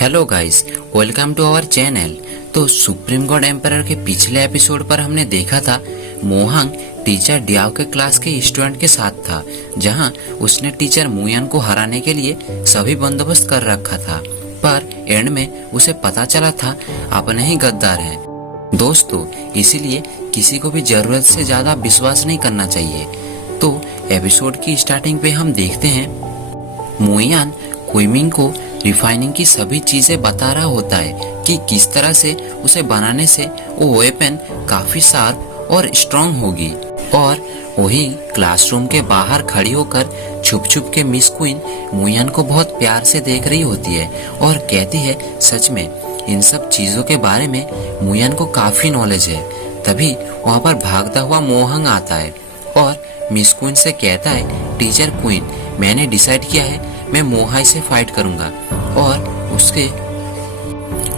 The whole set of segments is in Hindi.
Hello guys, welcome to our channel. तो सुप्रीम गॉड एम्परर के पिछले एपिसोड पर हमने देखा था मोहांग टीचर डियाओ के क्लास के स्टूडेंट के साथ था, जहां उसने टीचर मुयान को हराने के लिए सभी बंदोबस्त कर रखा था। पर एंड में उसे पता चला था अपने ही गद्दार हैं। दोस्तों, इसीलिए किसी को भी जरूरत से ज्यादा विश्वास नहीं करना चाहिए। तो एपिसोड की स्टार्टिंग पे हम देखते हैं मुयान क्विमिंग को रिफाइनिंग की सभी चीजें बता रहा होता है कि किस तरह से उसे बनाने से वो वेपन काफी शार्प और स्ट्रॉन्ग होगी। और वही क्लासरूम के बाहर खड़ी होकर छुप छुप के मिस क्वीन मुयान को बहुत प्यार से देख रही होती है और कहती है सच में इन सब चीजों के बारे में मुयान को काफी नॉलेज है। तभी वहाँ पर भागता हुआ मोहंग आता है और मिस क्वीन से कहता है टीचर क्वीन, मैंने डिसाइड किया है मैं मोहाई से फाइट करूंगा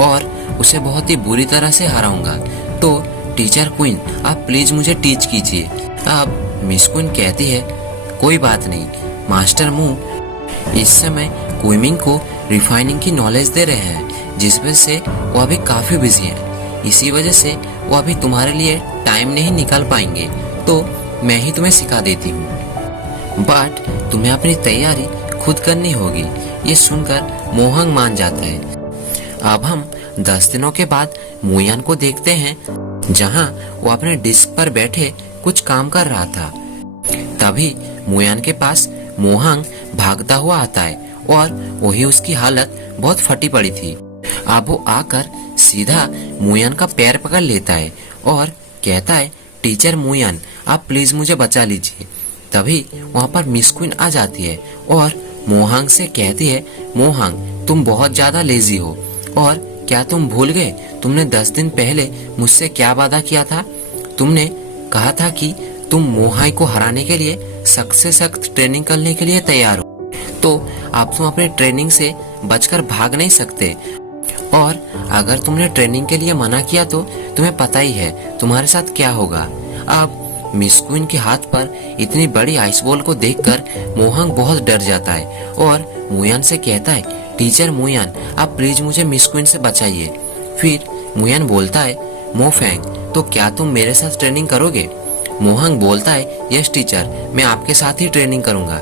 और उसे बहुत ही बुरी तरह से हराऊंगा। तो टीचर क्वीन, आप प्लीज मुझे टीच कीजिए। अब मिस क्वीन कहती है कोई बात नहीं मास्टर मुंह इस समय क्विमिंग को रिफाइनिंग की नॉलेज दे रहे हैं, जिस वजह से वो अभी काफी बिजी है। इसी वजह से वो अभी तुम्हारे लिए टाइम नहीं निकाल पाएंगे, तो मैं ही तुम्हें सिखा देती हूँ। बट तुम्हें अपनी तैयारी खुद करनी होगी। ये सुनकर मोहंग मान जाता है। अब हम 10 दिनों के बाद मुयान को देखते हैं, जहां वो अपने डिस्क पर बैठे कुछ काम कर रहा था। तभी मुयान के पास मोहंग भागता हुआ आता है और वही उसकी हालत बहुत फटी पड़ी थी। अब वो आकर सीधा मुयान का पैर पकड़ लेता है और कहता है टीचर मुयान, आप प्लीज मुझे बचा लीजिए। तभी वहाँ पर मिस क्वीन आ जाती है और मोहांग से कहती है मोहांग, तुम बहुत ज्यादा लेजी हो और क्या तुम भूल गए तुमने 10 दिन पहले मुझसे क्या वादा किया था? तुमने कहा था कि तुम मोहाई को हराने के लिए सख्त से सख्त ट्रेनिंग करने के लिए तैयार हो। तो अब तुम अपनी ट्रेनिंग से बचकर भाग नहीं सकते, और अगर तुमने ट्रेनिंग के लिए मना किया तो तुम्हें पता ही है तुम्हारे साथ क्या होगा। अब मिस क्वीन के हाथ पर इतनी बड़ी आइस बॉल को देखकर मोहंग बहुत डर जाता है और मुयान से कहता है टीचर मुयान, आप प्लीज मुझे मिस क्वीन से बचाइए। फिर मुयान बोलता है मोफेंग, तो क्या तुम मेरे साथ ट्रेनिंग करोगे? मोहंग बोलता है यस टीचर, मैं आपके साथ ही ट्रेनिंग करूंगा।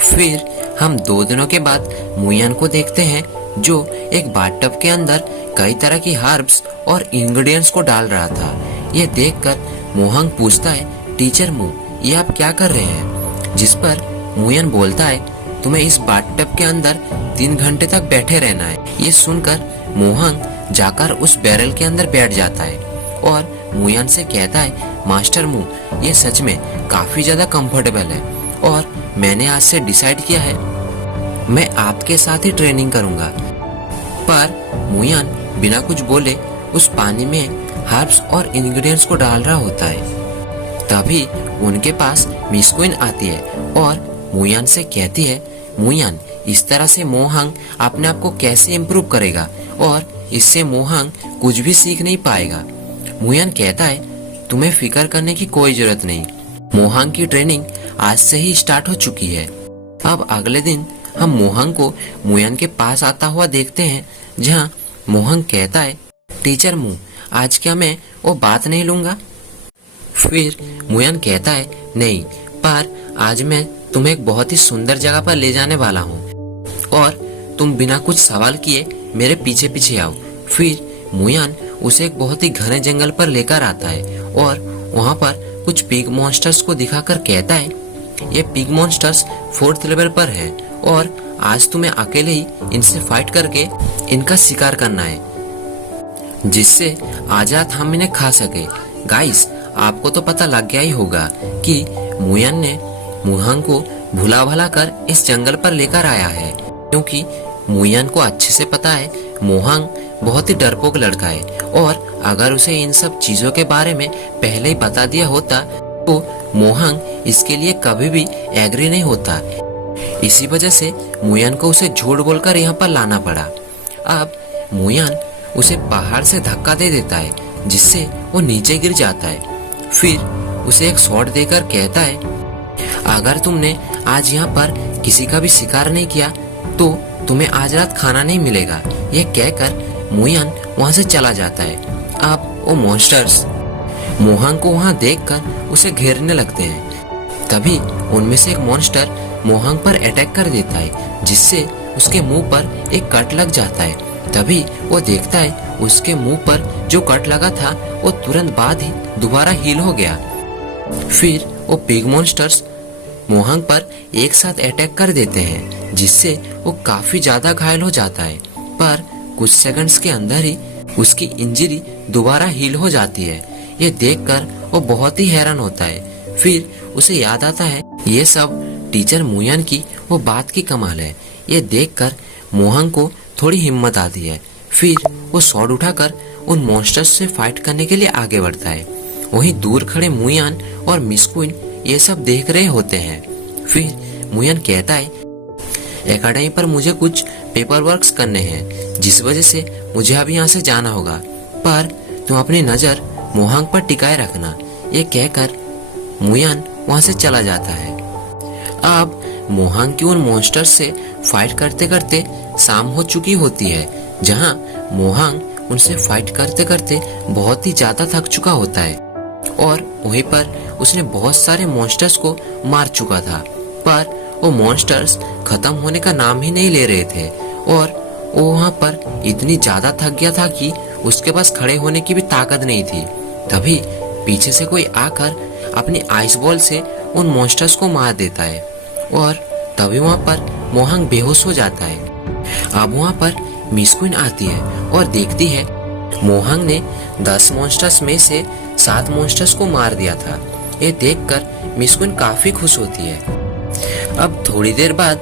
फिर हम 2 दिनों के बाद मुयान को देखते हैं, जो एक बाथटब के अंदर कई तरह की हर्ब्स और इंग्रेडिएंट्स को डाल रहा था। यह देखकर मोहंग पूछता है टीचर मु, ये आप क्या कर रहे हैं? जिस पर मुयान बोलता है तुम्हें इस बाथटब के अंदर 3 घंटे तक बैठे रहना है। ये सुनकर मोहंग जाकर उस बैरल के अंदर बैठ जाता है और मुयान से कहता है मास्टर मु, ये सच में काफी ज्यादा कंफर्टेबल है और मैंने आज से डिसाइड किया है मैं आपके साथ ही ट्रेनिंग करूंगा। पर मुयान बिना कुछ बोले उस पानी में हर्ब्स और इंग्रेडिएंट्स को डाल रहा होता है। तभी उनके पास मिस क्वीन आती है और मुयान से कहती है मुयान, इस तरह से मोहंग अपने आप को कैसे इम्प्रूव करेगा और इससे मोहंग कुछ भी सीख नहीं पाएगा। मुयान कहता है तुम्हें फिक्र करने की कोई जरूरत नहीं, मोहंग की ट्रेनिंग आज से ही स्टार्ट हो चुकी है। अब अगले दिन हम मोहंग को मुयान के पास आता हुआ देखते हैं, जहाँ मोहंग कहता है टीचर मु, आज क्या मैं वो बात नहीं लूंगा? फिर मुयान कहता है नहीं, पर आज मैं तुम्हें एक बहुत ही सुंदर जगह पर ले जाने वाला हूँ और तुम बिना कुछ सवाल किए मेरे पीछे पीछे आओ। फिर मुयान उसे एक बहुत ही घने जंगल पर लेकर आता है और वहाँ पर कुछ पिग मॉन्स्टर्स को दिखाकर कहता है ये पिग मॉन्स्टर्स 4th लेवल पर है और आज तुम्हें अकेले ही इनसे फाइट करके इनका शिकार करना है, जिससे आज रात हम इन्हें खा सके। गाइस, आपको तो पता लग गया ही होगा कि मुयान ने मोहंग को भुला भला कर इस जंगल पर लेकर आया है, क्योंकि मुयान को अच्छे से पता है मोहंग बहुत ही डरपोक लड़का है और अगर उसे इन सब चीजों के बारे में पहले ही बता दिया होता तो मोहंग इसके लिए कभी भी एग्री नहीं होता। इसी वजह से मुयान को उसे झूठ बोलकर यहाँ पर लाना पड़ा। अब मुयान उसे पहाड़ से धक्का दे देता है, जिससे वो नीचे गिर जाता है। फिर उसे एक शॉट देकर कहता है अगर तुमने आज यहाँ पर किसी का भी शिकार नहीं किया तो तुम्हें आज रात खाना नहीं मिलेगा। यह कहकर मुयान वहां से चला जाता है। अब वो मॉन्स्टर्स मोहांग को वहां देखकर उसे घेरने लगते हैं। तभी उनमें से एक मॉन्स्टर मोहांग पर अटैक कर देता है, जिससे उसके मुंह पर एक कट लग जाता है। तभी वो देखता है उसके मुंह पर जो कट लगा था वो तुरंत बाद ही दोबारा हील हो गया। फिर वो पिग मॉन्स्टर्स मोहांग पर एक साथ अटैक कर देते हैं, जिससे वो काफी ज्यादा घायल हो जाता है। पर कुछ सेकंड्स के अंदर ही उसकी इंजरी दोबारा हील हो जाती है। ये देखकर वो बहुत ही हैरान होता है। फिर उसे याद आता है ये सब टीचर मुयान की वो बात की कमाल है। ये देखकर मोहांग को थोड़ी हिम्मत आती है। फिर वो स्वॉर्ड उठाकर उन मॉन्स्टर्स से फाइट करने के लिए आगे बढ़ता है। वहीं दूर खड़े मुयान और मिस क्वीन ये सब देख रहे होते हैं। फिर मुयान कहता है एकेडमी पर मुझे कुछ पेपर वर्क्स करने हैं, जिस वजह से मुझे अभी यहाँ से जाना होगा, पर तुम अपनी नजर मोहांग पर टिकाए रखना। ये कहकर मुयान वहां से चला जाता है। अब मोहांग की उन मॉन्स्टर्स से फाइट करते करते शाम हो चुकी होती है, जहां मोहांग उनसे फाइट करते करते बहुत ही ज्यादा थक चुका होता है और वहीं पर उसने बहुत सारे मॉन्स्टर्स को मार चुका था। पर वो मॉन्स्टर्स खत्म होने का नाम ही नहीं ले रहे थे और वो वहां पर इतनी ज्यादा थक गया था कि उसके पास खड़े होने की भी ताकत नहीं थी। तभी पीछे से कोई आकर अपनी आइस बॉल से उन मॉन्स्टर्स को मार देता है और तभी वहां पर मोहांग बेहोश हो जाता है। अब वहां पर मिस क्वीन आती है और देखती है मोहांग ने 10 मॉन्स्टर्स में से 7 मॉन्स्टर्स को मार दिया था। ये देखकर मिस क्वीन काफी खुश होती है। अब थोड़ी देर बाद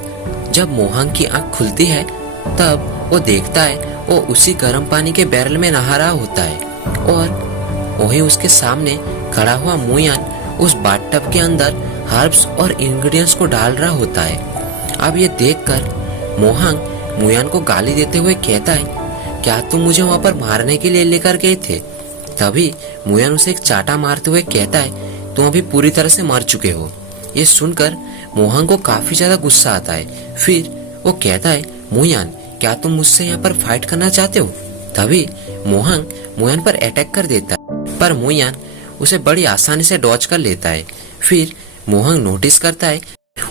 जब मोहांग की आंख खुलती है, तब वो देखता है वो उसी गर्म पानी के बैरल में नहा रहा होता है और वहीं उसके सामने खड़ा हुआ मुयान उस बाथटब के अंदर हर्ब्स और इंग्रेडिएंट्स को डाल रहा होता है। अब ये देखकर मोहांग मुयान को गाली देते हुए कहता है क्या तुम मुझे वहां पर मारने के लिए लेकर गए थे? तभी मुयान उसे एक चाटा मारते हुए कहता है तुम अभी पूरी तरह से मर चुके हो। ये सुनकर मोहांग को काफी ज्यादा गुस्सा आता है। फिर वो कहता है मुयान क्या तुम मुझसे यहाँ पर फाइट करना चाहते हो? तभी मोहांग मुयान पर अटैक कर देता है, पर मुयान उसे बड़ी आसानी से डॉज कर लेता है। फिर मोहांग नोटिस करता है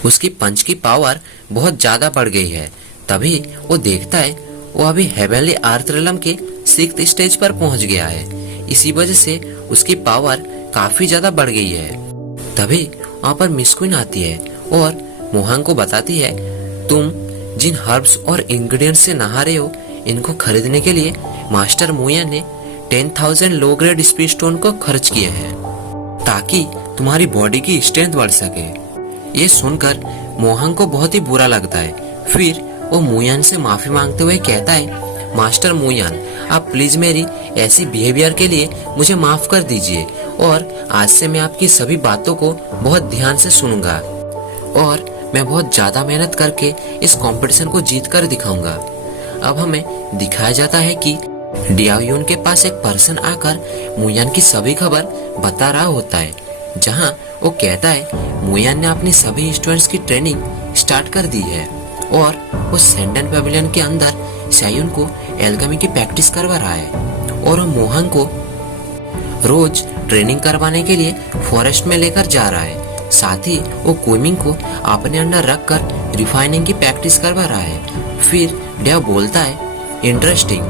उसकी पंच की पावर बहुत ज्यादा बढ़ गई है। तभी वो देखता है वो अभी हेवनली अर्थ रिलम के 6th स्टेज पर पहुंच गया है। इसी वजह से उसकी पावर काफी ज्यादा बढ़ गई है। तभी वहाँ पर मिस क्वीन आती है और मोहांग को बताती है तुम जिन हर्ब्स और इंग्रेडिएंट्स से नहा रहे हो, इनको खरीदने के लिए मास्टर मुयान ने 10,000 लो ग्रेड स्पीड स्टोन को खर्च किए हैं ताकि तुम्हारी बॉडी की स्ट्रेंथ बढ़ सके। ये सुनकर मोहांग को बहुत ही बुरा लगता है। फिर वो मुयान से माफी मांगते हुए कहता है मास्टर मुयान आप प्लीज मेरी ऐसी बिहेवियर के लिए मुझे माफ कर दीजिए और आज से मैं आपकी सभी बातों को बहुत ध्यान से सुनूंगा और मैं बहुत ज्यादा मेहनत करके इस कंपटीशन को जीत कर दिखाऊंगा। अब हमें दिखाया जाता है कि डियाओयुन के पास एक पर्सन आकर मुयान की सभी खबर बता रहा होता है, जहां वो कहता है मुयान ने अपनी सभी स्टूडेंट्स की ट्रेनिंग स्टार्ट कर दी है और वो सेंडन पेविलियन के अंदर शायुन को एल्केमी की प्रैक्टिस करवा रहा है और वो मोहांग को रोज ट्रेनिंग करवाने के लिए फॉरेस्ट में लेकर जा रहा है। साथ ही वो क्विमिंग को अपने अंडर रखकर रिफाइनिंग की प्रैक्टिस करवा रहा है। फिर डेव बोलता है इंटरेस्टिंग,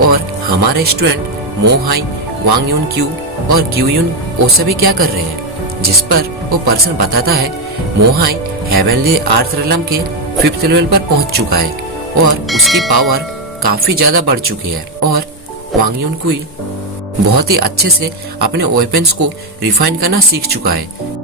और हमारे स्टूडेंट मोहाई, वांग यून क्यू और क्यू यून वो सभी क्या कर रहे हैं? जिस पर वो पर्सन बताता है मोहाई हेवनली अर्थ रिलम के 5th लेवल पर पहुंच चुका है और उसकी पावर काफी ज्यादा बढ़ चुकी है और वांग यून क्यू बहुत ही अच्छे से अपने वेपन्स को रिफाइन करना सीख चुका है।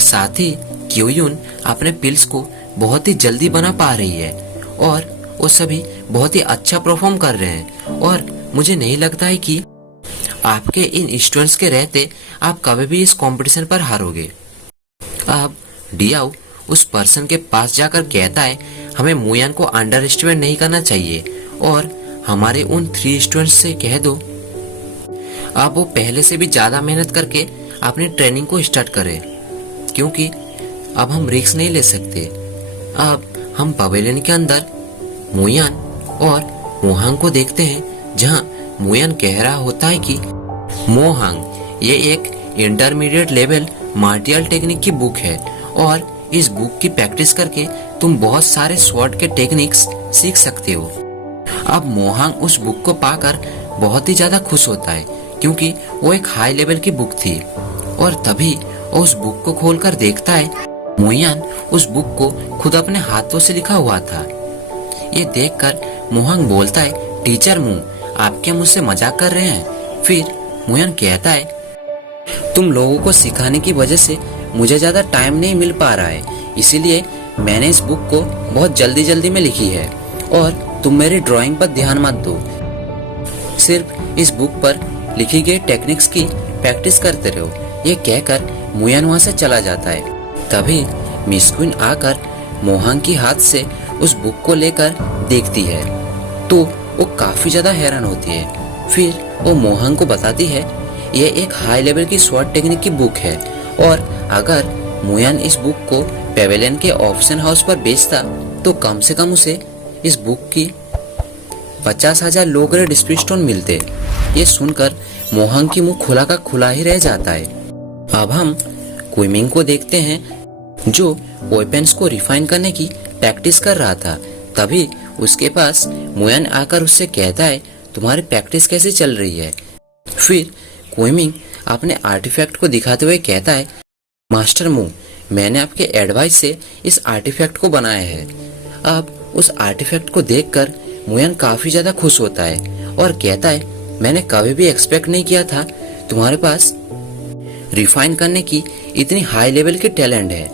साथ ही क्यूयून अपने पिल्स को बहुत ही जल्दी बना पा रही है और वो सभी बहुत ही अच्छा परफॉर्म कर रहे हैं और मुझे नहीं लगता है कि आपके इन स्टूडेंट्स के रहते आप कभी भी इस कंपटीशन पर हारोगे। अब डियाओ उस पर्सन के पास जाकर कहता है हमें मुयान को अंडर एस्टिमेट नहीं करना चाहिए और हमारे उन 3 स्टूडेंट्स से कह दो अब वो पहले से भी ज्यादा मेहनत करके अपनी ट्रेनिंग को स्टार्ट करें, क्योंकि अब हम रिस्क नहीं ले सकते। अब हम पवेलियन के अंदर मुयान और मोहांग को देखते हैं, जहां मुयान कह रहा होता है कि मोहांग, ये एक इंटरमीडिएट लेवल मार्टियल टेक्निक की बुक है और इस बुक की प्रैक्टिस करके तुम बहुत सारे स्वॉर्ड के टेक्निक्स सीख सकते हो। अब मोहांग उस बुक को पाकर बहुत ही ज्यादा खुश होता है, क्योंकि वो एक हाई लेवल की बुक थी। और तभी वो उस बुक को खोलकर देखता है, मुयान उस बुक को खुद अपने हाथों से लिखा हुआ था। ये देखकर मोहांग बोलता है, टीचर मू, आप क्या मुझसे मजाक कर रहे हैं? फिर मुयान कहता है, तुम लोगों को सिखाने की वजह से मुझे ज्यादा टाइम नहीं मिल पा रहा है, इसीलिए मैंने इस बुक को बहुत जल्दी जल्दी में लिखी है और तुम मेरी ड्राइंग पर ध्यान मत दो, सिर्फ इस बुक पर लिखी गई टेक्निक्स की प्रैक्टिस करते रहो। ये कहकर मुयान वहां से चला जाता है। तभी मिस क्वीन आकर मोहांग की हाथ से उस बुक को लेकर देखती है तो वो काफी ज्यादा हैरान होती है। फिर वो मोहांग को बताती है, ये एक हाई लेवल की स्वॉर्ड टेक्निक की बुक है और अगर मुयान इस बुक को पेवेलियन के ऑप्शन हाउस पर बेचता तो कम से कम उसे इस बुक की 50,000 लो ग्रेड स्पीडस्टोन मिलते। ये सुनकर मोहांग की मुंह खुला का खुला ही रह जाता है। अब हम क्विमिंग को देखते हैं, जो वेपन्स को रिफाइन करने की प्रैक्टिस कर रहा था। तभी उसके पास मुयान आकर उससे कहता है, तुम्हारी प्रैक्टिस कैसे चल रही है? फिर क्विमिंग अपने आर्टिफैक्ट को दिखाते हुए कहता है, मास्टर मू, मैंने आपके एडवाइस से इस आर्टिफैक्ट को बनाया है। अब उस आर्टिफैक्ट को देखकर मुयान काफी ज्यादा खुश होता है और कहता है, मैंने कभी भी एक्सपेक्ट नहीं किया था तुम्हारे पास रिफाइन करने की इतनी हाई लेवल की टैलेंट है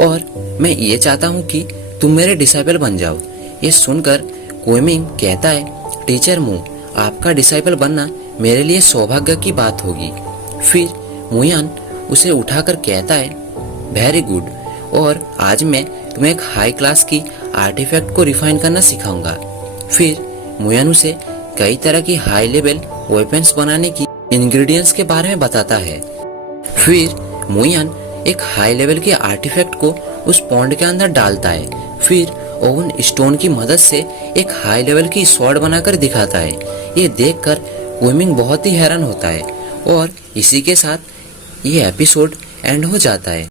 और मैं ये चाहता हूँ कि तुम मेरे डिसाइपल बन जाओ। ये सुनकर क्विमिंग कहता है, टीचर मू, आपका डिसाइपल बनना मेरे लिए सौभाग्य की बात होगी। फिर मुयान उसे उठाकर कहता है, वेरी गुड, और आज मैं तुम्हें एक हाई क्लास की आर्टिफैक्ट को रिफाइन करना सिखाऊंगा। फिर मुयान उसे कई तरह की हाई लेवल वेपन्स बनाने की इंग्रेडिएंट्स के बारे में बताता है। फिर मुयान एक हाई लेवल के आर्टिफैक्ट को उस पॉन्ड के अंदर डालता है। फिर ओवन स्टोन की मदद से एक हाई लेवल की स्वॉर्ड बनाकर दिखाता है। ये देखकर क्विमिंग बहुत ही हैरान होता है और इसी के साथ ये एपिसोड एंड हो जाता है।